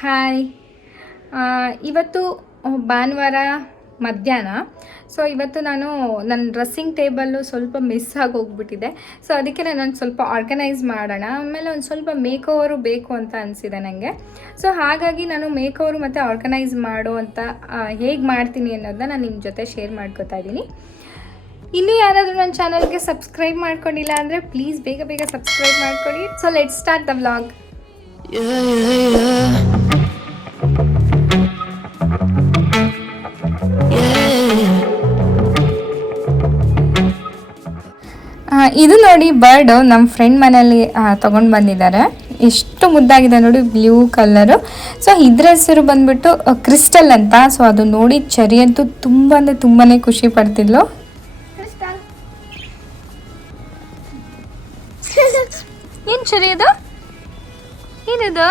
Hi. ಇವತ್ತು ಭಾನುವಾರ ಮಧ್ಯಾಹ್ನ. ಸೊ ಇವತ್ತು ನಾನು ನನ್ನ ಡ್ರೆಸ್ಸಿಂಗ್ ಟೇಬಲ್ಲು ಸ್ವಲ್ಪ ಮಿಸ್ ಆಗಿ ಹೋಗ್ಬಿಟ್ಟಿದೆ. ಸೊ ಅದಕ್ಕೆ ನಾನು ಸ್ವಲ್ಪ ಆರ್ಗನೈಸ್ ಮಾಡೋಣ, ಆಮೇಲೆ ಒಂದು ಸ್ವಲ್ಪ ಮೇಕ್ ಓವರು ಬೇಕು ಅಂತ ಅನಿಸಿದೆ ನನಗೆ. ಸೊ ಹಾಗಾಗಿ ನಾನು ಮೇಕ್ ಓವರು ಮತ್ತು ಆರ್ಗನೈಸ್ ಮಾಡೋ ಅಂತ ಹೇಗೆ ಮಾಡ್ತೀನಿ ಅನ್ನೋದನ್ನ ನಾನು ನಿಮ್ಮ ಜೊತೆ ಶೇರ್ ಮಾಡ್ಕೋತಾ ಇದ್ದೀನಿ. ಇನ್ನೂ ಯಾರಾದರೂ ನನ್ನ ಚಾನಲ್ಗೆ ಸಬ್ಸ್ಕ್ರೈಬ್ ಮಾಡ್ಕೊಂಡಿಲ್ಲ ಅಂದರೆ ಪ್ಲೀಸ್ ಬೇಗ ಬೇಗ ಸಬ್ಸ್ಕ್ರೈಬ್ ಮಾಡ್ಕೊಳ್ಳಿ. So let's start the vlog. ಇದು ನೋಡಿ ಬರ್ಡ್ ನಮ್ಮ ಫ್ರೆಂಡ್ ಮನೇಲಿ ತೊಗೊಂಡು ಬಂದಿದ್ದಾರೆ. ಎಷ್ಟು ಮುದ್ದಾಗಿದೆ ನೋಡಿ, ಬ್ಲೂ ಕಲರು. ಸೊ ಇದ್ರ ಹೆಸರು ಬಂದ್ಬಿಟ್ಟು ಕ್ರಿಸ್ಟಲ್ ಅಂತ. ಸೊ ಅದು ನೋಡಿ ಚರಿ ಅಂತೂ ತುಂಬ ಅಂದರೆ ತುಂಬಾ ಖುಷಿ ಪಡ್ತಿದ್ಲು. ಏನು ಚರಿ ಅದು? ಏನದು?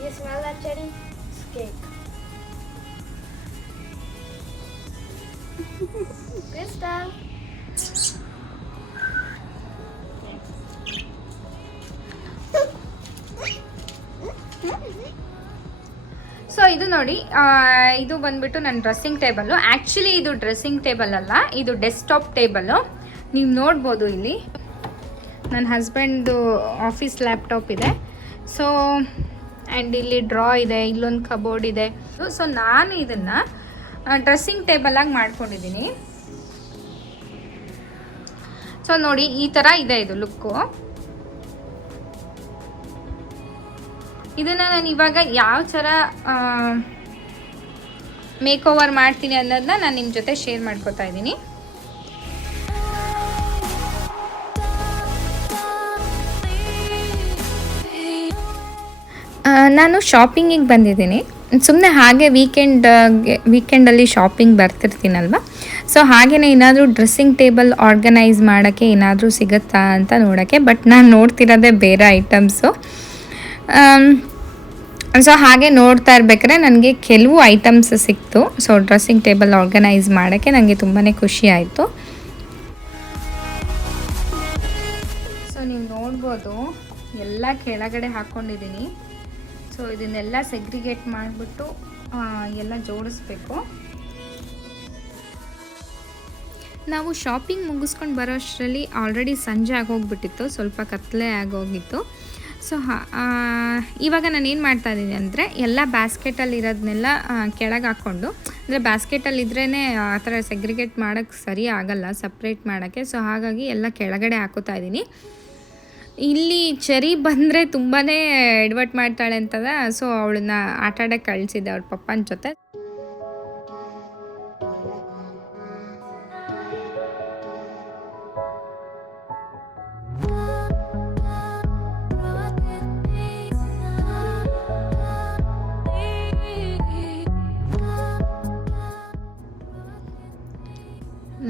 You smell that, Jenny? It's cake. Crystal. So ಇದು ನೋಡಿ, ಇದು ಬಂದ್ಬಿಟ್ಟು ನನ್ನ ಡ್ರೆಸ್ಸಿಂಗ್ ಟೇಬಲ್ಲು. ಆ್ಯಕ್ಚುಲಿ ಇದು ಡ್ರೆಸ್ಸಿಂಗ್ ಟೇಬಲ್ ಅಲ್ಲ, ಇದು ಡೆಸ್ಕ್ಟಾಪ್ ಟೇಬಲ್ಲು. ನೀವು ನೋಡ್ಬೋದು ಇಲ್ಲಿ ನನ್ನ ಹಸ್ಬೆಂಡ್ದು ಆಫೀಸ್ ಲ್ಯಾಪ್ಟಾಪ್ ಇದೆ. ಸೊ ಆ್ಯಂಡ್ ಇಲ್ಲಿ ಡ್ರಾ ಇದೆ, ಇಲ್ಲೊಂದು ಕಬೋರ್ಡ್ ಇದೆ. ಸೊ ನಾನು ಇದನ್ನು ಡ್ರೆಸ್ಸಿಂಗ್ ಟೇಬಲಾಗಿ ಮಾಡ್ಕೊಂಡಿದ್ದೀನಿ. ಸೊ ನೋಡಿ ಈ ಥರ ಇದೆ ಇದು ಲುಕ್ಕು. ಇದನ್ನು ನಾನು ಇವಾಗ ಯಾವ ಥರ ಮೇಕ್ ಓವರ್ ಮಾಡ್ತೀನಿ ಅನ್ನೋದನ್ನ ನಾನು ನಿಮ್ಮ ಜೊತೆ ಶೇರ್ ಮಾಡ್ಕೋತಾ ಇದ್ದೀನಿ. ನಾನು ಶಾಪಿಂಗಿಗೆ ಬಂದಿದ್ದೀನಿ. ಸುಮ್ಮನೆ ಹಾಗೆ ವೀಕೆಂಡಲ್ಲಿ ಶಾಪಿಂಗ್ ಬರ್ತಿರ್ತೀನಲ್ವ. ಸೊ ಹಾಗೆಯೇ ಏನಾದರೂ ಡ್ರೆಸ್ಸಿಂಗ್ ಟೇಬಲ್ ಆರ್ಗನೈಸ್ ಮಾಡೋಕ್ಕೆ ಏನಾದರೂ ಸಿಗುತ್ತಾ ಅಂತ ನೋಡೋಕ್ಕೆ. ಬಟ್ ನಾನು ನೋಡ್ತಿರೋದೇ ಬೇರೆ ಐಟಮ್ಸು. ಸೊ ಹಾಗೆ ನೋಡ್ತಾ ಇರ್ಬೇಕಾದ್ರೆ ನನಗೆ ಕೆಲವು ಐಟಮ್ಸ್ ಸಿಕ್ತು. ಸೊ ಡ್ರೆಸ್ಸಿಂಗ್ ಟೇಬಲ್ ಆರ್ಗನೈಸ್ ಮಾಡೋಕ್ಕೆ ನನಗೆ ತುಂಬಾ ಖುಷಿ ಆಯಿತು. ಸೊ ನೀವು ನೋಡ್ಬೋದು ಎಲ್ಲ ಕೆಳಗಡೆ ಹಾಕ್ಕೊಂಡಿದ್ದೀನಿ. ಸೊ ಇದನ್ನೆಲ್ಲ ಸೆಗ್ರಿಗೇಟ್ ಮಾಡಿಬಿಟ್ಟು ಎಲ್ಲ ಜೋಡಿಸ್ಬೇಕು. ನಾವು ಶಾಪಿಂಗ್ ಮುಗಿಸ್ಕೊಂಡು ಬರೋ ಅಷ್ಟರಲ್ಲಿ ಆಲ್ರೆಡಿ ಸಂಜೆ ಆಗೋಗ್ಬಿಟ್ಟಿತ್ತು, ಸ್ವಲ್ಪ ಕತ್ತಲೆ ಆಗೋಗಿತ್ತು. ಸೊ ಇವಾಗ ನಾನು ಏನು ಮಾಡ್ತಾಯಿದ್ದೀನಿ ಅಂದರೆ ಎಲ್ಲ ಬ್ಯಾಸ್ಕೆಟಲ್ಲಿ ಇರೋದನ್ನೆಲ್ಲ ಕೆಳಗೆ ಹಾಕ್ಕೊಂಡು, ಅಂದರೆ ಬ್ಯಾಸ್ಕೆಟಲ್ಲಿ ಇದ್ರೇ ಆ ಥರ ಸೆಗ್ರಿಗೇಟ್ ಮಾಡೋಕ್ಕೆ ಸರಿ ಆಗಲ್ಲ ಸಪ್ರೇಟ್ ಮಾಡೋಕ್ಕೆ. ಸೊ ಹಾಗಾಗಿ ಎಲ್ಲ ಕೆಳಗಡೆ ಹಾಕೋತಾ ಇದ್ದೀನಿ. ಇಲ್ಲಿ ಚರಿ ಬಂದರೆ ತುಂಬಾ ಎಡ್ವರ್ಟ್ ಮಾಡ್ತಾಳೆ ಅಂತದ. ಸೊ ಅವಳನ್ನ ಆಟಾಡೋಕ್ಕೆ ಕಳಿಸಿದ್ದೆ ಅವ್ರ ಪಪ್ಪನ ಜೊತೆ.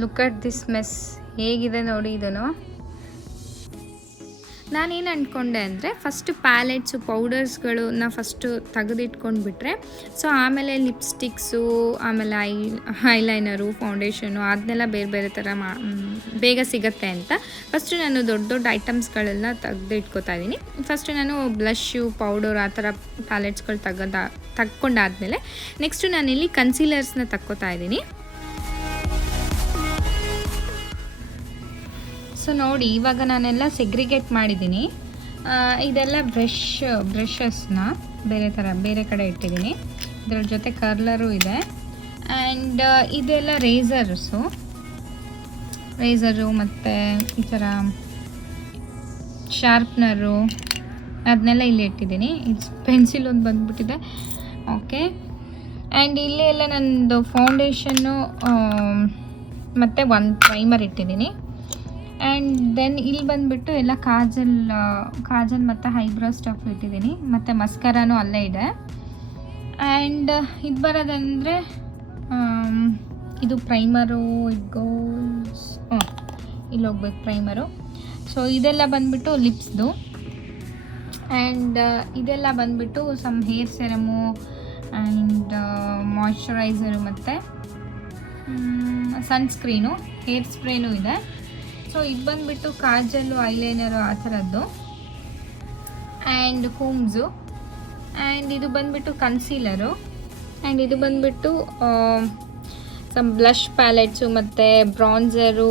ಲುಕ್ ಅಟ್ ದಿಸ್ ಮೆಸ್, ಹೇಗಿದೆ ನೋಡಿ ಇದನ್ನು. ನಾನೇನು ಅಂದ್ಕೊಂಡೆ ಅಂದರೆ ಫಸ್ಟು ಪ್ಯಾಲೆಟ್ಸು ಪೌಡರ್ಸ್ಗಳನ್ನ ಫಸ್ಟು ತೆಗೆದಿಟ್ಕೊಂಡ್ಬಿಟ್ರೆ, ಸೊ ಆಮೇಲೆ ಲಿಪ್ಸ್ಟಿಕ್ಸು, ಆಮೇಲೆ ಐಲೈನರು, ಫೌಂಡೇಶನು ಅದನ್ನೆಲ್ಲ ಬೇರೆ ಬೇರೆ ಥರ ಬೇಗ ಸಿಗುತ್ತೆ ಅಂತ ಫಸ್ಟು ನಾನು ದೊಡ್ಡ ದೊಡ್ಡ ಐಟಮ್ಸ್ಗಳೆಲ್ಲ ತೆಗೆದಿಟ್ಕೋತಾ ಇದ್ದೀನಿ. ಫಸ್ಟು ನಾನು ಬ್ಲಷ್ಷು, ಪೌಡರ್ ಆ ಥರ ಪ್ಯಾಲೆಟ್ಸ್ಗಳು ತಗೊಂಡಾದ್ಮೇಲೆ ನೆಕ್ಸ್ಟು ನಾನಿಲ್ಲಿ ಕನ್ಸೀಲರ್ಸ್ನ ತಕ್ಕೋತಾ ಇದ್ದೀನಿ. ಸೊ ನೋಡಿ ಇವಾಗ ನಾನೆಲ್ಲ ಸೆಗ್ರಿಗೇಟ್ ಮಾಡಿದ್ದೀನಿ. ಇದೆಲ್ಲ ಬ್ರಷಸ್ನ ಬೇರೆ ಕಡೆ ಇಟ್ಟಿದ್ದೀನಿ. ಇದರ ಜೊತೆ ಕರ್ಲರು ಇದೆ. ಆ್ಯಂಡ್ ಇದೆಲ್ಲ ರೇಸರು ಮತ್ತು ಈ ಥರ ಶಾರ್ಪ್ನರು ಅದನ್ನೆಲ್ಲ ಇಲ್ಲಿ ಇಟ್ಟಿದ್ದೀನಿ. ಇದು ಪೆನ್ಸಿಲ್ ಒಂದು ಬಂದುಬಿಟ್ಟಿದೆ. ಓಕೆ. ಆ್ಯಂಡ್ ಇಲ್ಲಿ ಎಲ್ಲ ನನ್ನದು ಫೌಂಡೇಶನ್ನು ಮತ್ತು ಒಂದು ಪ್ರೈಮರ್ ಇಟ್ಟಿದ್ದೀನಿ. ಆ್ಯಂಡ್ ದೆನ್ ಇಲ್ಲಿ ಬಂದುಬಿಟ್ಟು ಎಲ್ಲ ಕಾಜಲ್ ಮತ್ತು ಐಬ್ರೋ ಸ್ಟಫ್ ಇಟ್ಟಿದ್ದೀನಿ. ಮತ್ತು ಮಸ್ಕರಾನು ಅಲ್ಲೇ ಇದೆ. ಆ್ಯಂಡ್ ಇದು ಬರೋದಂದರೆ ಇದು ಪ್ರೈಮರು. ಇಲ್ಲಿ ಹೋಗ್ಬೇಕು ಪ್ರೈಮರು. ಸೊ ಇದೆಲ್ಲ ಬಂದುಬಿಟ್ಟು ಲಿಪ್ಸ್ದು. ಆ್ಯಂಡ್ ಇದೆಲ್ಲ ಬಂದುಬಿಟ್ಟು ಸಮ್ ಹೇರ್ ಸೆರಮು ಆ್ಯಂಡ್ ಮಾಯ್ಶ್ಚರೈಸರು ಮತ್ತು ಸನ್ಸ್ಕ್ರೀನು, ಹೇರ್ ಸ್ಪ್ರೇನೂ ಇದೆ. ಸೊ ಇದು ಬಂದುಬಿಟ್ಟು ಕಾಜಲ್ಲು, ಐಲೈನರು ಆ ಥರದ್ದು, ಆ್ಯಂಡ್ ಕೂಮ್ಸು, ಆ್ಯಂಡ್ ಇದು ಬಂದುಬಿಟ್ಟು ಕನ್ಸೀಲರು, ಆ್ಯಂಡ್ ಇದು ಬಂದುಬಿಟ್ಟು ಸಮ್ ಬ್ಲಷ್ ಪ್ಯಾಲೆಟ್ಸು ಮತ್ತು ಬ್ರಾನ್ಸರು,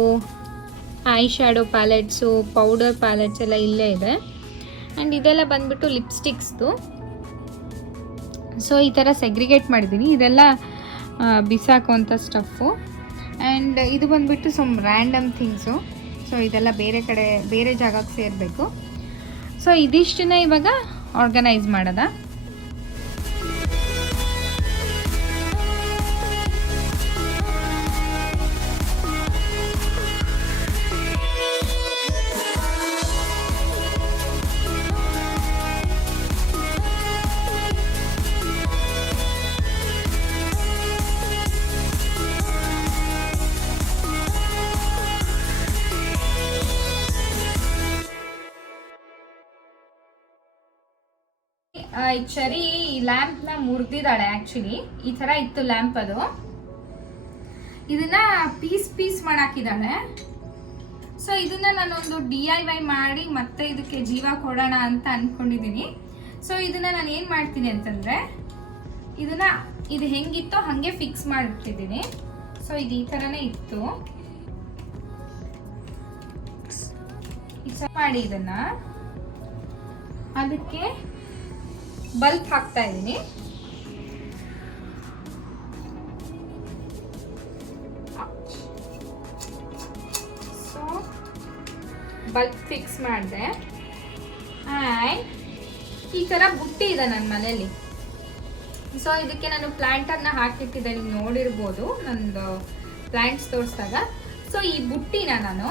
ಐ ಶ್ಯಾಡೋ ಪ್ಯಾಲೆಟ್ಸು, ಪೌಡರ್ ಪ್ಯಾಲೆಟ್ಸ್ ಎಲ್ಲ ಇಲ್ಲೇ ಇದೆ. ಆ್ಯಂಡ್ ಇದೆಲ್ಲ ಬಂದುಬಿಟ್ಟು ಲಿಪ್ಸ್ಟಿಕ್ಸ್ದು. ಸೊ ಈ ಥರ ಸೆಗ್ರಿಗೇಟ್ ಮಾಡಿದ್ದೀನಿ. ಇದೆಲ್ಲ ಬಿಸಾಕೋಂಥ ಸ್ಟಫು. ಆ್ಯಂಡ್ ಇದು ಬಂದುಬಿಟ್ಟು ಸಮ್ ರ್ಯಾಂಡಮ್ ಥಿಂಗ್ಸು. ಸೊ ಇದೆಲ್ಲ ಬೇರೆ ಕಡೆ ಬೇರೆ ಜಾಗಕ್ಕೆ ಸೇರಬೇಕು. ಸೊ ಇದಿಷ್ಟನ್ನ ಇವಾಗ ಆರ್ಗನೈಸ್ ಮಾಡೋದ. ಈ ಚರಿ ಲ್ಯಾಂಪ್ನ ಮುರಿದಿದ್ದಾಳೆ. ಆ್ಯಕ್ಚುಲಿ ಈ ಥರ ಇತ್ತು ಲ್ಯಾಂಪ್, ಅದು ಇದನ್ನ ಪೀಸ್ ಮಾಡಾಕಿದ್ದಾಳೆ. ಸೊ ಇದನ್ನ ನಾನೊಂದು DIY ಮಾಡಿ ಮತ್ತೆ ಇದಕ್ಕೆ ಜೀವ ಕೊಡೋಣ ಅಂತ ಅಂದ್ಕೊಂಡಿದ್ದೀನಿ. ಸೊ ಇದನ್ನ ನಾನು ಏನು ಮಾಡ್ತೀನಿ ಅಂತಂದರೆ, ಇದು ಹೆಂಗಿತ್ತೋ ಹಾಗೆ ಫಿಕ್ಸ್ ಮಾಡಿಟ್ಟಿದ್ದೀನಿ. ಸೊ ಇದು ಈ ಥರನೇ ಇತ್ತು. ಮಾಡಿ ಇದನ್ನ ಅದಕ್ಕೆ ಬಲ್ಬ್ ಹಾಕ್ತಾ ಇದ್ದೀನಿ. ಸೊ ಬಲ್ಬ್ ಫಿಕ್ಸ್ ಮಾಡಿದೆ. ಆ್ಯಂಡ್ ಈ ಥರ ಬುಟ್ಟಿ ಇದೆ ನನ್ನ ಮನೆಯಲ್ಲಿ. ಸೊ ಇದಕ್ಕೆ ನಾನು ಪ್ಲಾಂಟರ್ನ ಹಾಕಿಟ್ಟಿದ್ದೆ, ನೀವು ನೋಡಿರ್ಬೋದು ನಂದು ಪ್ಲಾಂಟ್ಸ್ ತೋರಿಸಿದಾಗ. ಸೊ ಈ ಬುಟ್ಟಿನ ನಾನು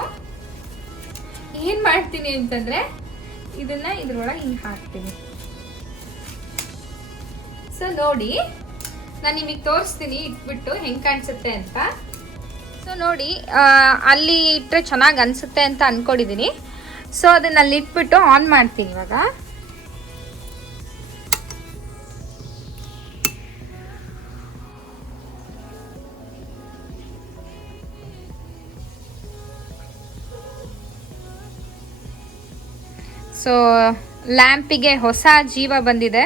ಏನು ಮಾಡ್ತೀನಿ ಅಂತಂದರೆ, ಇದನ್ನು ಇದ್ರೊಳಗೆ ಹಿಂಗೆ ಹಾಕ್ತೀನಿ. ಸೊ ನೋಡಿ, ನಾನು ನಿಮಗೆ ತೋರಿಸ್ತೀನಿ ಇಟ್ಬಿಟ್ಟು ಹೆಂಗೆ ಕಾಣಿಸುತ್ತೆ ಅಂತ. ಸೊ ನೋಡಿ, ಅಲ್ಲಿ ಇಟ್ಟರೆ ಚೆನ್ನಾಗಿ ಅನಿಸುತ್ತೆ ಅಂತ ಅಂದ್ಕೊಂಡಿದ್ದೀನಿ. ಸೊ ಅದನ್ನ ಅಲ್ಲಿ ಇಟ್ಬಿಟ್ಟು ಆನ್ ಮಾಡ್ತೀನಿ ಇವಾಗ. ಸೊ ಲ್ಯಾಂಪಿಗೆ ಹೊಸ ಜೀವ ಬಂದಿದೆ.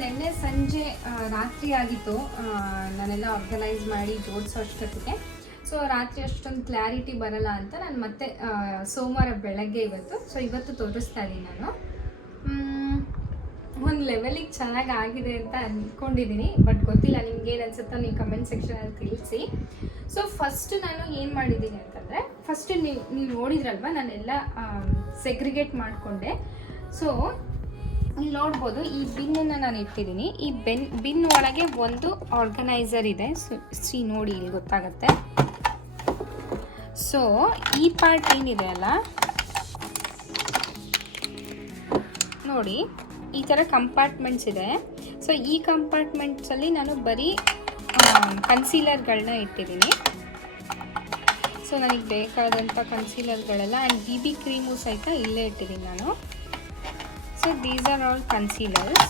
ನೆನ್ನೆ ಸಂಜೆ ರಾತ್ರಿ ಆಗಿತ್ತು ನಾನೆಲ್ಲ ಆರ್ಗನೈಸ್ ಮಾಡಿ ಜೋಡಿಸೋ ಅಷ್ಟೊತ್ತಿಗೆ. ಸೊ ರಾತ್ರಿ ಅಷ್ಟೊಂದು ಕ್ಲಾರಿಟಿ ಬರಲ್ಲ ಅಂತ ನಾನು ಮತ್ತೆ ಸೋಮವಾರ ಬೆಳಗ್ಗೆ ಇವತ್ತು ತೋರಿಸ್ತಾ ಇದ್ದೀನಿ. ನಾನು ಒಂದು ಲೆವೆಲಿಗೆ ಚೆನ್ನಾಗಿ ಆಗಿದೆ ಅಂತ ಅಂದ್ಕೊಂಡಿದ್ದೀನಿ, ಬಟ್ ಗೊತ್ತಿಲ್ಲ ನಿಮ್ಗೆ ಏನು ಅನ್ಸುತ್ತೋ ನೀವು ಕಮೆಂಟ್ ಸೆಕ್ಷನಲ್ಲಿ ತಿಳಿಸಿ. ಸೊ ಫಸ್ಟ್ ನಾನು ಏನು ಮಾಡಿದ್ದೀನಿ ಅಂತಂದರೆ, ಫಸ್ಟ್ ನೀವು ನೋಡಿದ್ರಲ್ವ ನಾನೆಲ್ಲ ಸೆಗ್ರಿಗೇಟ್ ಮಾಡಿಕೊಂಡೆ. ಸೊ ಇಲ್ಲಿ ನೋಡ್ಬೋದು, ಈ ಬಿನ್ನನ್ನು ನಾನು ಇಟ್ಟಿದ್ದೀನಿ. ಈ ಬಿನ್ ಒಳಗೆ ಒಂದು ಆರ್ಗನೈಸರ್ ಇದೆ. ಸಿ ನೋಡಿ, ಇಲ್ಲಿ ಗೊತ್ತಾಗತ್ತೆ. ಸೊ ಈ ಪಾರ್ಟ್ ಏನಿದೆ ಅಲ್ಲ ನೋಡಿ, ಈ ಥರ ಕಂಪಾರ್ಟ್ಮೆಂಟ್ಸ್ ಇದೆ. ಸೊ ಈ ಕಂಪಾರ್ಟ್ಮೆಂಟ್ಸಲ್ಲಿ ನಾನು ಬರೀ ಕನ್ಸೀಲರ್ಗಳನ್ನ ಇಟ್ಟಿದ್ದೀನಿ. ಸೊ ನನಗೆ ಬೇಕಾದಂಥ ಕನ್ಸೀಲರ್ಗಳೆಲ್ಲ ಆ್ಯಂಡ್ ಬಿ ಬಿ ಕ್ರೀಮು ಸಹಿತ ಇಲ್ಲೇ ಇಟ್ಟಿದ್ದೀನಿ ನಾನು. So these are all concealers.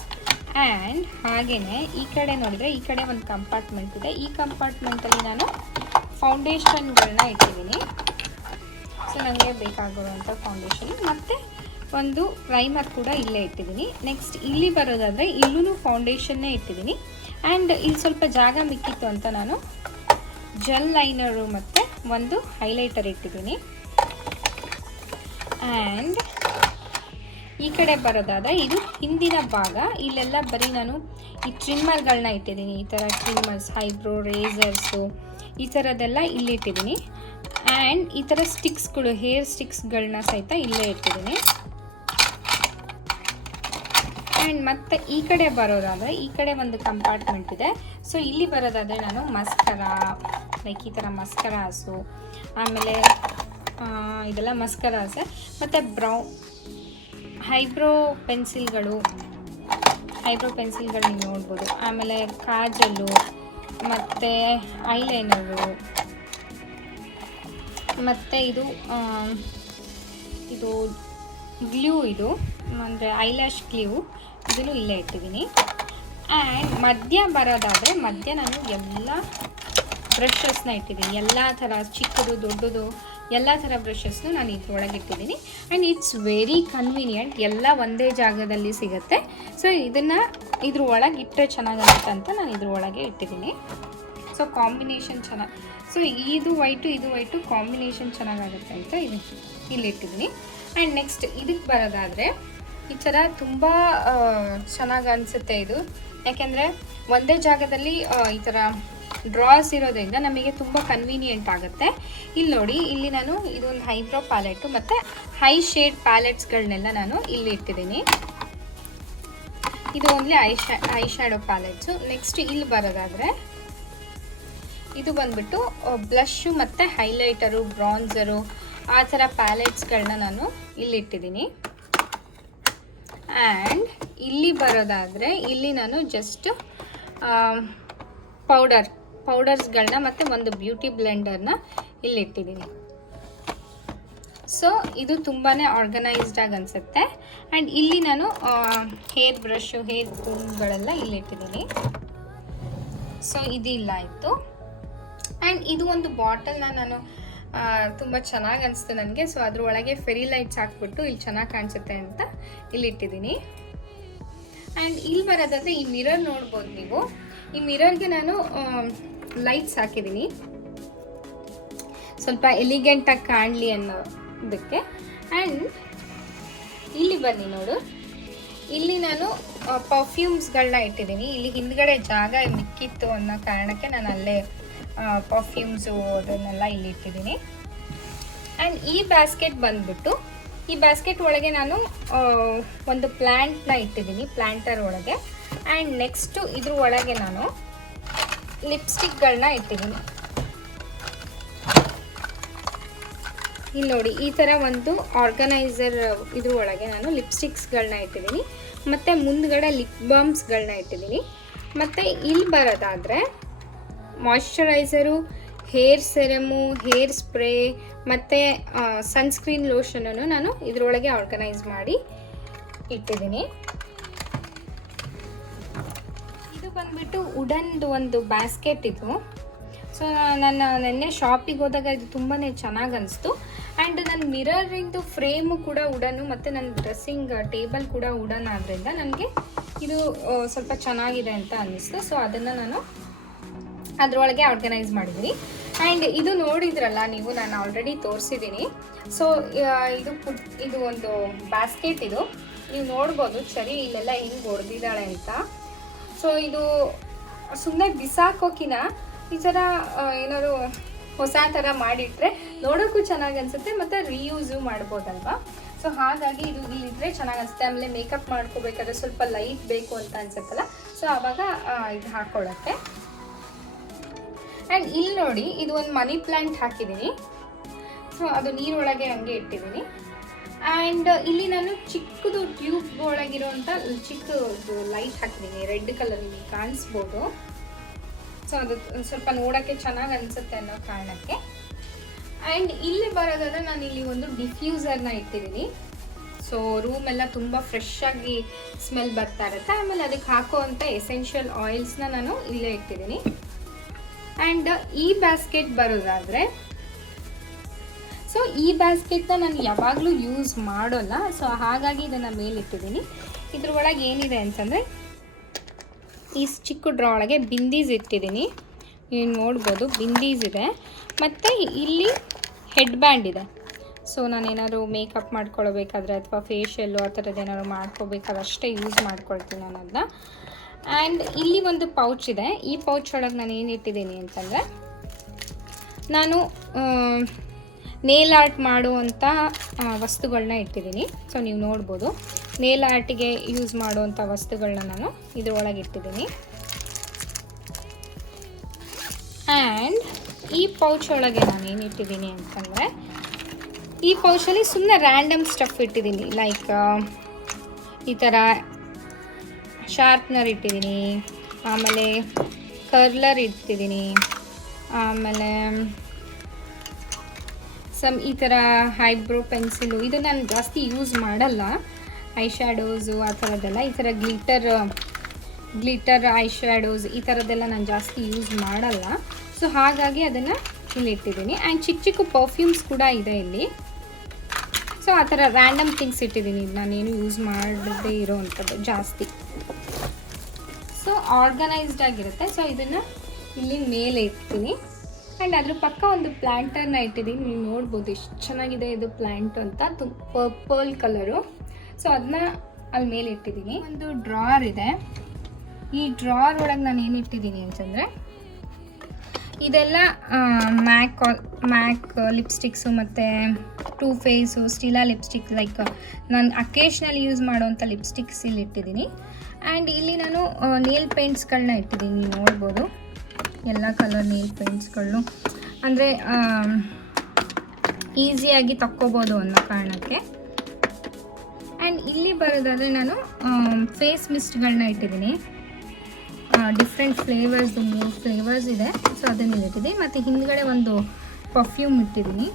And ಹಾಗೆಯೇ ಈ ಕಡೆ ನೋಡಿದರೆ ಈ ಕಡೆ ಒಂದು ಕಂಪಾರ್ಟ್ಮೆಂಟ್ ಇದೆ. ಈ ಕಂಪಾರ್ಟ್ಮೆಂಟಲ್ಲಿ ನಾನು ಫೌಂಡೇಶನ್ಗಳನ್ನ ಇಟ್ಟಿದ್ದೀನಿ. ಸೊ ನನಗೆ ಬೇಕಾಗಿರುವಂಥ ಫೌಂಡೇಶನ್ ಮತ್ತು ಒಂದು ಪ್ರೈಮರ್ ಕೂಡ ಇಲ್ಲೇ ಇಟ್ಟಿದ್ದೀನಿ. ನೆಕ್ಸ್ಟ್ ಇಲ್ಲಿ ಬರೋದಾದರೆ ಇಲ್ಲೂ ಫೌಂಡೇಶನ್ನೇ ಇಟ್ಟಿದ್ದೀನಿ. ಆ್ಯಂಡ್ ಇಲ್ಲಿ ಸ್ವಲ್ಪ ಜಾಗ ಮಿಕ್ಕಿತ್ತು ಅಂತ ನಾನು ಜೆಲ್ ಲೈನರು ಮತ್ತು ಒಂದು ಹೈಲೈಟರ್ ಇಟ್ಟಿದ್ದೀನಿ. ಆ್ಯಂಡ್ ಈ ಕಡೆ ಬರೋದಾದರೆ ಇದು ಹಿಂದಿನ ಭಾಗ. ಇಲ್ಲೆಲ್ಲ ಬರೀ ನಾನು ಈ ಟ್ರಿಮ್ಮರ್ಗಳನ್ನ ಇಟ್ಟಿದ್ದೀನಿ. ಈ ಥರ ಟ್ರಿಮ್ಮರ್ಸ್, ಐಬ್ರೋ, ರೇಸರ್ಸು, ಈ ಥರದ್ದೆಲ್ಲ ಇಲ್ಲಿ ಇಟ್ಟಿದ್ದೀನಿ. ಆ್ಯಂಡ್ ಈ ಥರ ಸ್ಟಿಕ್ಸ್ಗಳು, ಹೇರ್ ಸ್ಟಿಕ್ಸ್ಗಳನ್ನ ಸಹಿತ ಇಲ್ಲೇ ಇಟ್ಟಿದ್ದೀನಿ. ಆ್ಯಂಡ್ ಮತ್ತು ಈ ಕಡೆ ಬರೋದಾದರೆ ಈ ಕಡೆ ಒಂದು ಕಂಪಾರ್ಟ್ಮೆಂಟ್ ಇದೆ. ಸೊ ಇಲ್ಲಿ ಬರೋದಾದರೆ ನಾನು ಮಸ್ಕರಾ, ಲೈಕ್ ಈ ಥರ ಮಸ್ಕರಾಸು, ಆಮೇಲೆ ಇದೆಲ್ಲ ಮಸ್ಕರಾಸೆ, ಮತ್ತು ಐಬ್ರೋ ಪೆನ್ಸಿಲ್ಗಳು ನೀವು ನೋಡ್ಬೋದು. ಆಮೇಲೆ ಕಾಜಲ್ಲು ಮತ್ತು ಐಲೈನರು, ಮತ್ತು ಇದು ಗ್ಲೂ, ಇದು ಅಂದರೆ ಐಲ್ಯಾಶ್ ಗ್ಲೂ, ಇದನ್ನು ಇಲ್ಲೇ ಇಟ್ಟಿದ್ದೀನಿ. ಆ್ಯಂಡ್ ಮಧ್ಯ ಬರೋದಾದರೆ ಮಧ್ಯ ನಾನು ಎಲ್ಲ ಬ್ರಷಸ್ನ ಇಟ್ಟಿದ್ದೀನಿ. ಎಲ್ಲ ಥರ ಚಿಕ್ಕದು ದೊಡ್ಡದು ಎಲ್ಲ ಥರ ಬ್ರಷಸ್ನು ನಾನು ಇದ್ರೊಳಗೆ ಇಟ್ಟಿದ್ದೀನಿ. ಆ್ಯಂಡ್ ಇಟ್ಸ್ ವೆರಿ ಕನ್ವೀನಿಯೆಂಟ್, ಎಲ್ಲ ಒಂದೇ ಜಾಗದಲ್ಲಿ ಸಿಗುತ್ತೆ. ಸೊ ಇದನ್ನು ಇದ್ರ ಒಳಗೆ ಇಟ್ಟರೆ ಚೆನ್ನಾಗಿರುತ್ತೆ ಅಂತ ನಾನು ಇದ್ರ ಒಳಗೆ ಇಟ್ಟಿದ್ದೀನಿ. ಸೊ ಕಾಂಬಿನೇಷನ್ ಚೆನ್ನಾಗಿ, ಸೊ ಇದು ವೈಟು ಕಾಂಬಿನೇಷನ್ ಚೆನ್ನಾಗಾಗುತ್ತೆ ಅಂತ ಇಲ್ಲಿ ಇಟ್ಟಿದ್ದೀನಿ. ಆ್ಯಂಡ್ ನೆಕ್ಸ್ಟ್ ಇದಕ್ಕೆ ಬರೋದಾದರೆ ಈ ಥರ ತುಂಬ ಚೆನ್ನಾಗಿ ಅನಿಸುತ್ತೆ ಇದು, ಯಾಕೆಂದರೆ ಒಂದೇ ಜಾಗದಲ್ಲಿ ಈ ಥರ ಡ್ರಾಸ್ ಇರೋದ್ರಿಂದ ನಮಗೆ ತುಂಬ ಕನ್ವೀನಿಯೆಂಟ್ ಆಗುತ್ತೆ. ಇಲ್ಲಿ ನೋಡಿ, ಇಲ್ಲಿ ನಾನು ಇದೊಂದು ಐಬ್ರೋ ಪ್ಯಾಲೆಟು ಮತ್ತು ಹೈ ಶೇಡ್ ಪ್ಯಾಲೆಟ್ಸ್ಗಳನ್ನೆಲ್ಲ ನಾನು ಇಲ್ಲಿ ಇಟ್ಟಿದ್ದೀನಿ. ಇದು ಓನ್ಲಿ ಐ ಶ್ಯಾಡೋ ಪ್ಯಾಲೆಟ್ಸು. ನೆಕ್ಸ್ಟ್ ಇಲ್ಲಿ ಬರೋದಾದರೆ ಇದು ಬಂದ್ಬಿಟ್ಟು ಬ್ಲಷ್ಷು ಮತ್ತು ಹೈಲೈಟರು, ಬ್ರಾನ್ಸರು, ಆ ಥರ ಪ್ಯಾಲೆಟ್ಸ್ಗಳನ್ನ ನಾನು ಇಲ್ಲಿಟ್ಟಿದ್ದೀನಿ. ಆ್ಯಂಡ್ ಇಲ್ಲಿ ಬರೋದಾದರೆ ಇಲ್ಲಿ ನಾನು ಜಸ್ಟ್ ಪೌಡರ್ಸ್ಗಳನ್ನ ಮತ್ತು ಒಂದು ಬ್ಯೂಟಿ ಬ್ಲೆಂಡರ್ನ ಇಲ್ಲಿಟ್ಟಿದ್ದೀನಿ. ಸೊ ಇದು ತುಂಬಾ ಆರ್ಗನೈಸ್ಡಾಗಿ ಅನಿಸುತ್ತೆ. ಆ್ಯಂಡ್ ಇಲ್ಲಿ ನಾನು ಹೇರ್ ಬ್ರಷು, ಹೇರ್ ಕೂಮ್ಗಳೆಲ್ಲ ಇಲ್ಲಿಟ್ಟಿದ್ದೀನಿ. ಸೊ ಇದು ಇಲ್ಲ ಆಯಿತು. ಆ್ಯಂಡ್ ಇದು ಒಂದು ಬಾಟಲ್ನ ನಾನು ತುಂಬ ಚೆನ್ನಾಗಿ ಅನಿಸ್ತು ನನಗೆ. ಸೊ ಅದ್ರ ಒಳಗೆ ಫೆರಿ ಲೈಟ್ಸ್ ಹಾಕ್ಬಿಟ್ಟು ಇಲ್ಲಿ ಚೆನ್ನಾಗಿ ಕಾಣಿಸುತ್ತೆ ಅಂತ ಇಲ್ಲಿಟ್ಟಿದ್ದೀನಿ. ಆ್ಯಂಡ್ ಇಲ್ಲಿ ಬರೋದಾದರೆ ಈ ಮಿರರ್ ನೋಡ್ಬೋದು ನೀವು. ಈ ಮಿರರ್ಗೆ ನಾನು ಲೈಟ್ಸ್ ಹಾಕಿದ್ದೀನಿ ಸ್ವಲ್ಪ ಎಲಿಗೆಂಟಾಗಿ ಕಾಣಲಿ ಅನ್ನೋದಕ್ಕೆ. ಆ್ಯಂಡ್ ಇಲ್ಲಿ ಬನ್ನಿ ನೋಡು, ಇಲ್ಲಿ ನಾನು ಪರ್ಫ್ಯೂಮ್ಸ್ಗಳನ್ನ ಇಟ್ಟಿದ್ದೀನಿ. ಇಲ್ಲಿ ಹಿಂದ್ಗಡೆ ಜಾಗ ಮಿಕ್ಕಿತ್ತು ಅನ್ನೋ ಕಾರಣಕ್ಕೆ ನಾನು ಅಲ್ಲೇ ಪರ್ಫ್ಯೂಮ್ಸು ಅದನ್ನೆಲ್ಲ ಇಲ್ಲಿ ಇಟ್ಟಿದ್ದೀನಿ. ಆ್ಯಂಡ್ ಈ ಬ್ಯಾಸ್ಕೆಟ್ ಬಂದ್ಬಿಟ್ಟು, ಈ ಬ್ಯಾಸ್ಕೆಟ್ ಒಳಗೆ ನಾನು ಒಂದು ಪ್ಲ್ಯಾಂಟ್ನ ಇಟ್ಟಿದ್ದೀನಿ, ಪ್ಲ್ಯಾಂಟರ್ ಒಳಗೆ. ಆ್ಯಂಡ್ ನೆಕ್ಸ್ಟು ಇದ್ರ ಒಳಗೆ ನಾನು ಲಿಪ್ಸ್ಟಿಕ್ಗಳನ್ನ ಇಟ್ಟಿದ್ದೀನಿ. ಇಲ್ಲಿ ನೋಡಿ, ಈ ಥರ ಒಂದು ಆರ್ಗನೈಸರ್ ಇದ್ರ ಒಳಗೆ ನಾನು ಲಿಪ್ಸ್ಟಿಕ್ಸ್ಗಳನ್ನ ಇಟ್ಟಿದ್ದೀನಿ ಮತ್ತು ಮುಂದ್ಗಡೆ ಲಿಪ್ ಬಾಮ್ಸ್ಗಳನ್ನ ಇಟ್ಟಿದ್ದೀನಿ. ಮತ್ತು ಇಲ್ಲಿ ಬರೋದಾದರೆ ಮಾಯ್ಶ್ಚರೈಸರು, ಹೇರ್ ಸೆರಮು, ಹೇರ್ ಸ್ಪ್ರೇ ಮತ್ತು ಸನ್ಸ್ಕ್ರೀನ್ ಲೋಷನನ್ನು ನಾನು ಇದರೊಳಗೆ ಆರ್ಗನೈಸ್ ಮಾಡಿ ಇಟ್ಟಿದ್ದೀನಿ. ಇದು ಬಂದ್ಬಿಟ್ಟು ವುಡನ್ದು ಒಂದು ಬ್ಯಾಸ್ಕೆಟ್ ಇದು. ಸೊ ನಾನು ನೆನ್ನೆ ಶಾಪಿಗೆ ಹೋದಾಗ ಇದು ತುಂಬಾ ಚೆನ್ನಾಗಿ ಅನಿಸ್ತು. ಆ್ಯಂಡ್ ನನ್ನ ಮಿರರಿಂದು ಫ್ರೇಮು ಕೂಡ ವುಡನ್ನು ಮತ್ತು ನನ್ನ ಡ್ರೆಸ್ಸಿಂಗ್ ಟೇಬಲ್ ಕೂಡ ವುಡನ್ ಆದ್ದರಿಂದ ನನಗೆ ಇದು ಸ್ವಲ್ಪ ಚೆನ್ನಾಗಿದೆ ಅಂತ ಅನ್ನಿಸ್ತು. ಸೊ ಅದನ್ನು ನಾನು ಅದರೊಳಗೆ ಆರ್ಗನೈಸ್ ಮಾಡಿದ್ದೀನಿ. ಆ್ಯಂಡ್ ಇದು ನೋಡಿದ್ರಲ್ಲ ನೀವು, ನಾನು ಆಲ್ರೆಡಿ ತೋರಿಸಿದ್ದೀನಿ. ಸೊ ಇದು ಒಂದು ಬ್ಯಾಸ್ಕೆಟ್. ಇದು ನೀವು ನೋಡ್ಬೋದು ಚರಿ ಇಲ್ಲೆಲ್ಲ ಹೆಂಗೆ ಹೊಡೆದಿದ್ದಾಳೆ ಅಂತ. ಸೊ ಇದು ಸುಮ್ಮನೆ ಬಿಸಾಕೋಕಿನ ಈ ಥರ ಏನಾದ್ರು ಹೊಸ ಥರ ಮಾಡಿಟ್ರೆ ನೋಡೋಕ್ಕೂ ಚೆನ್ನಾಗಿ ಅನಿಸುತ್ತೆ ಮತ್ತು ರೀಯೂಸು ಮಾಡ್ಬೋದಲ್ವಾ. ಸೊ ಹಾಗಾಗಿ ಇದು ಇಲ್ಲಿದ್ರೆ ಚೆನ್ನಾಗಿ ಅನಿಸುತ್ತೆ. ಆಮೇಲೆ ಮೇಕಪ್ ಮಾಡ್ಕೋಬೇಕಾದ್ರೆ ಸ್ವಲ್ಪ ಲೈಟ್ ಬೇಕು ಅಂತ ಅನ್ಸುತ್ತಲ್ಲ, ಸೊ ಆವಾಗ ಇದು ಹಾಕ್ಕೊಳ್ಳುತ್ತೆ. ಆ್ಯಂಡ್ ಇಲ್ಲಿ ನೋಡಿ, ಇದು ಒಂದು ಮನಿ ಪ್ಲ್ಯಾಂಟ್ ಹಾಕಿದ್ದೀನಿ. ಸೊ ಅದು ನೀರೊಳಗೆ ಹಂಗೆ ಇಟ್ಟಿದ್ದೀನಿ. ಆ್ಯಂಡ್ ಇಲ್ಲಿ ನಾನು ಚಿಕ್ಕದು ಟ್ಯೂಬ್ ಒಳಗಿರುವಂಥ ಚಿಕ್ಕದು ಲೈಟ್ ಹಾಕಿದ್ದೀನಿ, ರೆಡ್ ಕಲರ್, ನಿಮಗೆ ಕಾಣಿಸ್ಬೋದು. ಸೊ ಅದು ಸ್ವಲ್ಪ ನೋಡೋಕ್ಕೆ ಚೆನ್ನಾಗಿ ಅನಿಸುತ್ತೆ ಅನ್ನೋ ಕಾರಣಕ್ಕೆ. ಆ್ಯಂಡ್ ಇಲ್ಲಿ ಬರೋದಾದ್ರೆ ನಾನು ಇಲ್ಲಿ ಒಂದು ಡಿಫ್ಯೂಸರ್ನ ಇಟ್ಟಿದ್ದೀನಿ. ಸೊ ರೂಮ್ ಎಲ್ಲ ತುಂಬ ಫ್ರೆಶ್ ಆಗಿ ಸ್ಮೆಲ್ ಬರ್ತಾ ಇರುತ್ತೆ. ಆಮೇಲೆ ಅದಕ್ಕೆ ಹಾಕುವಂಥ ಎಸೆನ್ಷಿಯಲ್ ಆಯಿಲ್ಸ್ನ ನಾನು ಇಲ್ಲೇ ಇಟ್ಟಿದ್ದೀನಿ. ಆ್ಯಂಡ್ ಈ ಬ್ಯಾಸ್ಕೆಟ್ ಬರೋದಾದರೆ, ಸೊ ಈ ಬ್ಯಾಸ್ಕೆಟ್ನ ನಾನು ಯಾವಾಗಲೂ ಯೂಸ್ ಮಾಡೋಲ್ಲ. ಸೊ ಹಾಗಾಗಿ ಇದನ್ನು ಮೇಲಿಟ್ಟಿದ್ದೀನಿ. ಇದ್ರ ಒಳಗೆ ಏನಿದೆ ಅಂತಂದರೆ, ಈ ಚಿಕ್ಕ ಡ್ರಾ ಒಳಗೆ ಬಿಂದೀಸ್ ಇಟ್ಟಿದ್ದೀನಿ. ನೀವು ನೋಡ್ಬೋದು ಬಿಂದೀಸ್ ಇದೆ. ಮತ್ತು ಇಲ್ಲಿ ಹೆಡ್ ಬ್ಯಾಂಡ್ ಇದೆ. ಸೊ ನಾನೇನಾದ್ರು ಮೇಕಪ್ ಮಾಡ್ಕೊಳ್ಬೇಕಾದ್ರೆ ಅಥವಾ ಫೇಶಿಯಲ್ಲು ಆ ಥರದ್ದು ಏನಾದ್ರು ಮಾಡ್ಕೋಬೇಕಾದ್ರೆ ಅಷ್ಟೇ ಯೂಸ್ ಮಾಡ್ಕೊಳ್ತೀನಿ ನಾನು ಅದನ್ನ. ಆ್ಯಂಡ್ ಇಲ್ಲಿ ಒಂದು ಪೌಚ್ ಇದೆ. ಈ ಪೌಚ್ ಒಳಗೆ ನಾನು ಏನು ಇಟ್ಟಿದ್ದೀನಿ ಅಂತಂದರೆ, ನಾನು ನೇಲ್ ಆರ್ಟ್ ಮಾಡುವಂಥ ವಸ್ತುಗಳನ್ನ ಇಟ್ಟಿದ್ದೀನಿ. ಸೊ ನೀವು ನೋಡ್ಬೋದು ನೇಲ್ ಆರ್ಟಿಗೆ ಯೂಸ್ ಮಾಡುವಂಥ ವಸ್ತುಗಳನ್ನ ನಾನು ಇದ್ರೊಳಗೆ ಇಟ್ಟಿದ್ದೀನಿ. ಆ್ಯಂಡ್ ಈ ಪೌಚ್ ಒಳಗೆ ನಾನು ಏನು ಇಟ್ಟಿದ್ದೀನಿ ಅಂತಂದರೆ, ಈ ಪೌಚಲ್ಲಿ ಸುಮ್ಮನೆ ರ್ಯಾಂಡಮ್ ಸ್ಟಫ್ ಇಟ್ಟಿದ್ದೀನಿ. ಲೈಕ್ ಈ ಥರ ಶಾರ್ಪ್ನರ್ ಇಟ್ಟಿದ್ದೀನಿ, ಆಮೇಲೆ ಕರ್ಲರ್ ಇಟ್ಟಿದ್ದೀನಿ, ಆಮೇಲೆ ಈ ಥರ ಐಬ್ರೋ ಪೆನ್ಸಿಲು. ಇದು ನಾನು ಜಾಸ್ತಿ ಯೂಸ್ ಮಾಡಲ್ಲ, ಐ ಶ್ಯಾಡೋಸು ಆ ಥರದ್ದೆಲ್ಲ. ಈ ಥರ ಗ್ಲಿಟರ್ ಐ ಶ್ಯಾಡೋಸ್ ಈ ಥರದ್ದೆಲ್ಲ ನಾನು ಜಾಸ್ತಿ ಯೂಸ್ ಮಾಡಲ್ಲ. ಸೊ ಹಾಗಾಗಿ ಅದನ್ನು ಇಲ್ಲಿ ಇಟ್ಟಿದ್ದೀನಿ. ಆ್ಯಂಡ್ ಚಿಕ್ಕ ಚಿಕ್ಕ ಪರ್ಫ್ಯೂಮ್ಸ್ ಕೂಡ ಇದೆ ಇಲ್ಲಿ. ಸೊ ಆ ಥರ ರ್ಯಾಂಡಮ್ ಥಿಂಗ್ಸ್ ಇಟ್ಟಿದ್ದೀನಿ. ನಾನೇನು ಯೂಸ್ ಮಾಡದೇ ಇರೋವಂಥದ್ದು ಜಾಸ್ತಿ. ಸೊ ಆರ್ಗನೈಸ್ಡ್ ಆಗಿರುತ್ತೆ. ಸೊ ಇದನ್ನು ಇಲ್ಲಿ ಮೇಲೆ ಇಡ್ತೀನಿ. ಆ್ಯಂಡ್ ಅದ್ರ ಪಕ್ಕ ಒಂದು ಪ್ಲ್ಯಾಂಟರ್ನ ಇಟ್ಟಿದ್ದೀನಿ. ನೀವು ನೋಡ್ಬೋದು ಎಷ್ಟು ಚೆನ್ನಾಗಿದೆ ಇದು ಪ್ಲ್ಯಾಂಟ್ ಅಂತ, ಪರ್ಪಲ್ ಕಲರು. ಸೊ ಅದನ್ನ ಅಲ್ಲಿ ಮೇಲೆ ಇಟ್ಟಿದ್ದೀನಿ. ಒಂದು ಡ್ರಾರ್ ಇದೆ. ಈ ಡ್ರಾರ್ ಒಳಗೆ ನಾನು ಏನು ಇಟ್ಟಿದ್ದೀನಿ ಅಂತಂದರೆ, ಇದೆಲ್ಲ ಮ್ಯಾಕ್ ಲಿಪ್ಸ್ಟಿಕ್ಸು ಮತ್ತು ಟೂ ಫೇಸು ಸ್ಟಿಲಾ ಲಿಪ್ಸ್ಟಿಕ್, ಲೈಕ್ ನಾನು ಅಕೇಶ್ನಲ್ಲಿ ಯೂಸ್ ಮಾಡೋವಂಥ ಲಿಪ್ಸ್ಟಿಕ್ಸ್ ಇಲ್ಲಿ ಇಟ್ಟಿದ್ದೀನಿ. ಆ್ಯಂಡ್ ಇಲ್ಲಿ ನಾನು ನೇಲ್ ಪೇಂಟ್ಸ್ಗಳನ್ನ ಇಟ್ಟಿದ್ದೀನಿ. ನೀವು ನೋಡ್ಬೋದು ಎಲ್ಲ ಕಲರ್ ನೇಲ್ ಪೇಂಟ್ಸ್ಗಳು, ಅಂದರೆ ಈಸಿಯಾಗಿ ತಕ್ಕೋಬೋದು ಅನ್ನೋ ಕಾರಣಕ್ಕೆ. ಆ್ಯಂಡ್ ಇಲ್ಲಿ ಬರೋದಾದರೆ ನಾನು ಫೇಸ್ ಮಿಸ್ಟ್ಗಳನ್ನ ಇಟ್ಟಿದ್ದೀನಿ. ಡಿಫ್ರೆಂಟ್ ಫ್ಲೇವರ್ಸ್ದು 3 ಫ್ಲೇವರ್ಸ್ ಇದೆ. ಸೊ ಅದನ್ನು ಇಟ್ಟಿದ್ದೀನಿ. ಮತ್ತು ಹಿಂದ್ಗಡೆ ಒಂದು ಪರ್ಫ್ಯೂಮ್ ಇಟ್ಟಿದ್ದೀನಿ.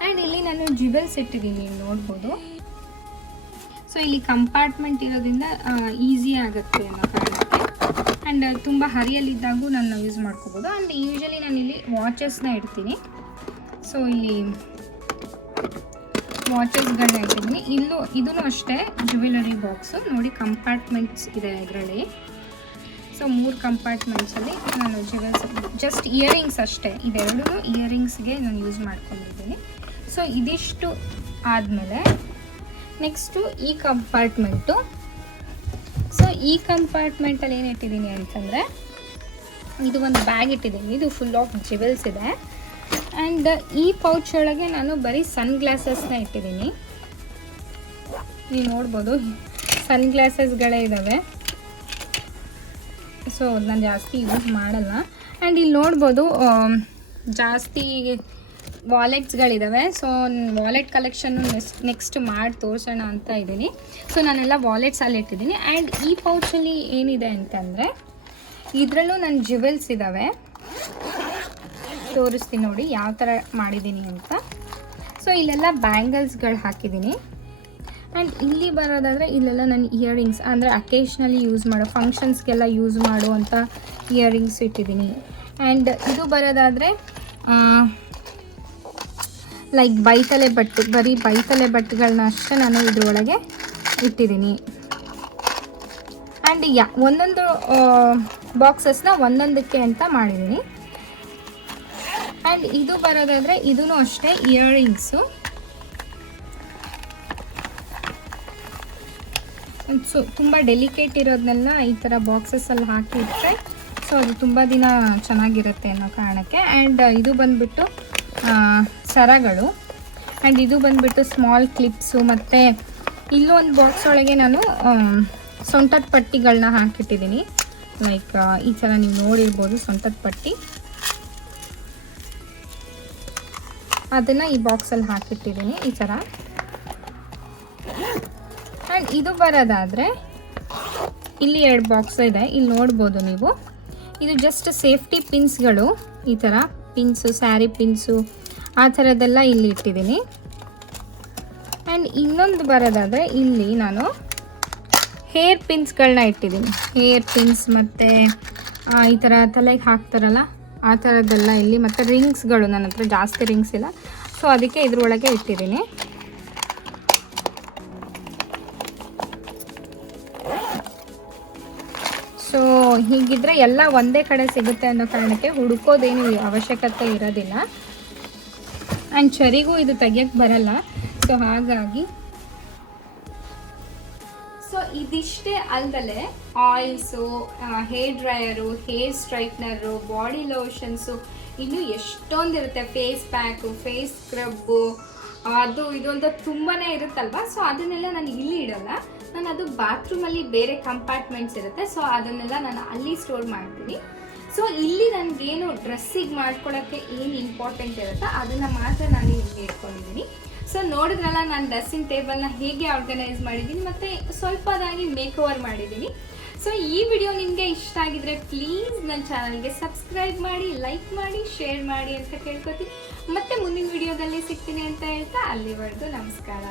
ಆ್ಯಂಡ್ ಇಲ್ಲಿ ನಾನು ಜ್ಯುವೆಲ್ಸ್ ಇಟ್ಟಿದ್ದೀನಿ, ನೋಡ್ಬೋದು. ಸೊ ಇಲ್ಲಿ ಕಂಪಾರ್ಟ್ಮೆಂಟ್ ಇರೋದ್ರಿಂದ ಈಸಿ ಆಗುತ್ತೆ ಅನ್ನೋ ಕಾರಣಕ್ಕೆ. ಆ್ಯಂಡ್ ತುಂಬ ಹರಿಯಲ್ಲಿದ್ದಾಗೂ ನಾನು ಯೂಸ್ ಮಾಡ್ಕೋಬೋದು. ಆ್ಯಂಡ್ ಯೂಶ್ವಲಿ ನಾನು ಇಲ್ಲಿ ವಾಚಸ್ನ ಇಡ್ತೀನಿ. ಸೊ ಇಲ್ಲಿ ವಾಚಸ್ಗಳನ್ನ ಇಟ್ಟಿದ್ದೀನಿ. ಇದೂ ಅಷ್ಟೇ ಜ್ಯುವೆಲರಿ ಬಾಕ್ಸು ನೋಡಿ, ಕಂಪಾರ್ಟ್ಮೆಂಟ್ಸ್ ಇದೆ ಇದರಲ್ಲಿ. ಸೊ 3 ಕಂಪಾರ್ಟ್ಮೆಂಟ್ಸಲ್ಲಿ ನಾನು ಜ್ಯುವೆಲ್ಸ್, ಜಸ್ಟ್ ಇಯರಿಂಗ್ಸ್ ಅಷ್ಟೇ, ಇದೆರಡೂ ಇಯರಿಂಗ್ಸ್ಗೆ ನಾನು ಯೂಸ್ ಮಾಡ್ಕೊಂಡಿದ್ದೀನಿ. ಸೊ ಇದಿಷ್ಟು ಆದಮೇಲೆ ನೆಕ್ಸ್ಟು ಈ ಕಂಪಾರ್ಟ್ಮೆಂಟು. ಸೊ ಈ ಕಂಪಾರ್ಟ್ಮೆಂಟಲ್ಲಿ ಏನು ಇಟ್ಟಿದ್ದೀನಿ ಅಂತಂದರೆ, ಇದು ಒಂದು ಬ್ಯಾಗ್ ಇಟ್ಟಿದ್ದೀನಿ. ಇದು ಫುಲ್ ಆಫ್ ಜ್ಯುವೆಲ್ಸ್ ಇದೆ. ಆ್ಯಂಡ್ ಈ ಪೌಚ್ ಒಳಗೆ ನಾನು ಬರೀ ಸನ್ ಗ್ಲಾಸಸ್ನ ಇಟ್ಟಿದ್ದೀನಿ. ನೀವು ನೋಡ್ಬೋದು ಸನ್ ಗ್ಲಾಸಸ್ಗಳೇ ಇದ್ದಾವೆ. ಸೊ ನಾನು ಜಾಸ್ತಿ ಯೂಸ್ ಮಾಡಲ್ಲ. ಆ್ಯಂಡ್ ಇಲ್ಲಿ ನೋಡ್ಬೋದು ಜಾಸ್ತಿ ವಾಲೆಟ್ಸ್ಗಳಿದ್ದಾವೆ. ಸೊ ವಾಲೆಟ್ ಕಲೆಕ್ಷನ್ನು ನೆಕ್ಸ್ಟ್ ಮಾಡಿ ತೋರಿಸೋಣ ಅಂತ ಇದ್ದೀನಿ. ಸೊ ನಾನೆಲ್ಲ ವಾಲೆಟ್ಸ್ ಅಲ್ಲಿ ಇಟ್ಟಿದ್ದೀನಿ. ಆ್ಯಂಡ್ ಈ ಪೌಚಲ್ಲಿ ಏನಿದೆ ಅಂತಂದರೆ, ಇದರಲ್ಲೂ ನನ್ನ ಜ್ಯುವೆಲ್ಸ್ ಇದ್ದಾವೆ. ತೋರಿಸ್ತೀನಿ ನೋಡಿ ಯಾವ ಥರ ಮಾಡಿದ್ದೀನಿ ಅಂತ. ಸೊ ಇಲ್ಲೆಲ್ಲ ಬ್ಯಾಂಗಲ್ಸ್ಗಳು ಹಾಕಿದ್ದೀನಿ. ಆ್ಯಂಡ್ ಇಲ್ಲಿ ಬರೋದಾದರೆ ಇಲ್ಲೆಲ್ಲ ನನ್ನ ಇಯರಿಂಗ್ಸ್, ಅಂದರೆ ಅಕೇಶ್ನಲಿ ಯೂಸ್ ಮಾಡೋ ಫಂಕ್ಷನ್ಸ್ಗೆಲ್ಲ ಯೂಸ್ ಮಾಡುವಂಥ ಇಯರಿಂಗ್ಸ್ ಇಟ್ಟಿದ್ದೀನಿ. ಆ್ಯಂಡ್ ಇದು ಬರೋದಾದರೆ ಲೈಕ್ ಬೈತಲೆ ಬಟ್ಟು, ಬರೀ ಬೈತಲೆ ಬಟ್ಟುಗಳನ್ನ ಅಷ್ಟೇ ನಾನು ಇದ್ರೊಳಗೆ ಇಟ್ಟಿದ್ದೀನಿ. ಆ್ಯಂಡ್ ಒಂದೊಂದು ಬಾಕ್ಸಸ್ನ ಒಂದೊಂದಕ್ಕೆ ಅಂತ ಮಾಡಿದ್ದೀನಿ. ಆ್ಯಂಡ್ ಇದು ಬರೋದಾದರೆ ಇದೂ ಅಷ್ಟೇ ಇಯರಿಂಗ್ಸು. ಸೊ ತುಂಬ ಡೆಲಿಕೇಟ್ ಇರೋದನ್ನೆಲ್ಲ ಈ ಥರ ಬಾಕ್ಸಸ್ಸಲ್ಲಿ ಹಾಕಿಟ್ರೆ ಸೊ ಅದು ತುಂಬ ದಿನ ಚೆನ್ನಾಗಿರುತ್ತೆ ಅನ್ನೋ ಕಾರಣಕ್ಕೆ. ಆ್ಯಂಡ್ ಇದು ಬಂದುಬಿಟ್ಟು ಸರಗಳು. ಆ್ಯಂಡ್ ಇದು ಬಂದುಬಿಟ್ಟು ಸ್ಮಾಲ್ ಕ್ಲಿಪ್ಸು. ಮತ್ತು ಇಲ್ಲೂ ಒಂದು ಬಾಕ್ಸ್ ಒಳಗೆ ನಾನು ಸೊಂಟದ ಪಟ್ಟಿಗಳನ್ನ ಹಾಕಿಟ್ಟಿದ್ದೀನಿ. ಲೈಕ್ ಈ ಥರ ನೀವು ನೋಡಿರ್ಬೋದು ಸೊಂಟದ ಪಟ್ಟಿ, ಅದನ್ನು ಈ ಬಾಕ್ಸಲ್ಲಿ ಹಾಕಿಟ್ಟಿದ್ದೀನಿ ಈ ಥರ. ಆ್ಯಂಡ್ ಇದು ಬರೋದಾದರೆ ಇಲ್ಲಿ 2 ಬಾಕ್ಸ್ ಇದೆ. ಇಲ್ಲಿ ನೋಡ್ಬೋದು ನೀವು, ಇದು ಜಸ್ಟ್ ಸೇಫ್ಟಿ ಪಿನ್ಸ್ಗಳು ಈ ಥರ ಪಿನ್ಸು, ಸ್ಯಾರಿ ಪಿನ್ಸು ಆ ಥರದ್ದೆಲ್ಲ ಇಲ್ಲಿ ಇಟ್ಟಿದ್ದೀನಿ. ಆ್ಯಂಡ್ ಇನ್ನೊಂದು ಬರೋದಾದರೆ ಇಲ್ಲಿ ನಾನು ಹೇರ್ ಪಿನ್ಸ್ಗಳನ್ನ ಇಟ್ಟಿದ್ದೀನಿ. ಹೇರ್ ಪಿನ್ಸ್ ಮತ್ತು ಈ ಥರ ತಲೆಗೆ ಹಾಕ್ತಾರಲ್ಲ ಆ ಥರದ್ದೆಲ್ಲ ಇಲ್ಲಿ, ಮತ್ತು ರಿಂಗ್ಸ್ಗಳು ನನ್ನ ಹತ್ರ ಜಾಸ್ತಿ ರಿಂಗ್ಸ್ ಇಲ್ಲ, ಸೊ ಅದಕ್ಕೆ ಇದ್ರೊಳಗೆ ಇಟ್ಟಿದ್ದೀನಿ. ಸೊ ಹೀಗಿದ್ರೆ ಎಲ್ಲ ಒಂದೇ ಕಡೆ ಸಿಗುತ್ತೆ ಅನ್ನೋ ಕಾರಣಕ್ಕೆ ಹುಡುಕೋದೇನು ಅವಶ್ಯಕತೆ ಇರೋದಿಲ್ಲ. ಆ್ಯಂಡ್ ಚರಿಗೂ ಇದು ತೆಗಿಯೋಕ್ಕೆ ಬರಲ್ಲ, ಸೊ ಹಾಗಾಗಿ ಸೊ ಇದಿಷ್ಟೇ ಅಲ್ಲದೆ oils, hair dryer, hair straightener, body lotions, ಇನ್ನೂ ಎಷ್ಟೊಂದಿರುತ್ತೆ, ಫೇಸ್ ಪ್ಯಾಕು, ಫೇಸ್ ಸ್ಕ್ರಬ್ಬು, ಅದು ಇದು ಅಂತ ತುಂಬಾ ಇರುತ್ತಲ್ವ. ಸೊ ಅದನ್ನೆಲ್ಲ ನಾನು ಇಲ್ಲಿ ಇಡೋಲ್ಲ, ನಾನು ಅದು ಬಾತ್ರೂಮಲ್ಲಿ ಬೇರೆ ಕಂಪಾರ್ಟ್ಮೆಂಟ್ಸ್ ಇರುತ್ತೆ, ಸೊ ಅದನ್ನೆಲ್ಲ ನಾನು ಅಲ್ಲಿ ಸ್ಟೋರ್ ಮಾಡ್ತೀನಿ. ಸೊ ಇಲ್ಲಿ ನನಗೇನು ಡ್ರೆಸ್ಸಿಗೆ ಮಾಡ್ಕೊಳ್ಳೋಕ್ಕೆ ಏನು ಇಂಪಾರ್ಟೆಂಟ್ ಇರುತ್ತೋ ಅದನ್ನು ಮಾತ್ರ ನಾನು ಇಲ್ಲಿ ಇಟ್ಕೊಂಡಿದ್ದೀನಿ. ಸೊ ನೋಡಿದ್ರಲ್ಲ ನಾನು ಡ್ರೆಸ್ಸಿಂಗ್ ಟೇಬಲ್ನ ಹೇಗೆ ಆರ್ಗನೈಸ್ ಮಾಡಿದ್ದೀನಿ ಮತ್ತು ಸ್ವಲ್ಪದಾಗಿ ಮೇಕ್ ಓವರ್ ಮಾಡಿದ್ದೀನಿ. ಸೊ ಈ ವಿಡಿಯೋ ನಿಮಗೆ ಇಷ್ಟ ಆಗಿದ್ರೆ ಪ್ಲೀಸ್ ನನ್ನ ಚಾನಲ್ಗೆ ಸಬ್ಸ್ಕ್ರೈಬ್ ಮಾಡಿ, ಲೈಕ್ ಮಾಡಿ, ಶೇರ್ ಮಾಡಿ ಅಂತ ಕೇಳ್ಕೊತೀನಿ. ಮತ್ತೆ ಮುಂದಿನ ವಿಡಿಯೋದಲ್ಲಿ ಸಿಗ್ತೀನಿ ಅಂತ ಹೇಳ್ತಾ ಅಲ್ಲಿವರೆಗೂ ನಮಸ್ಕಾರ.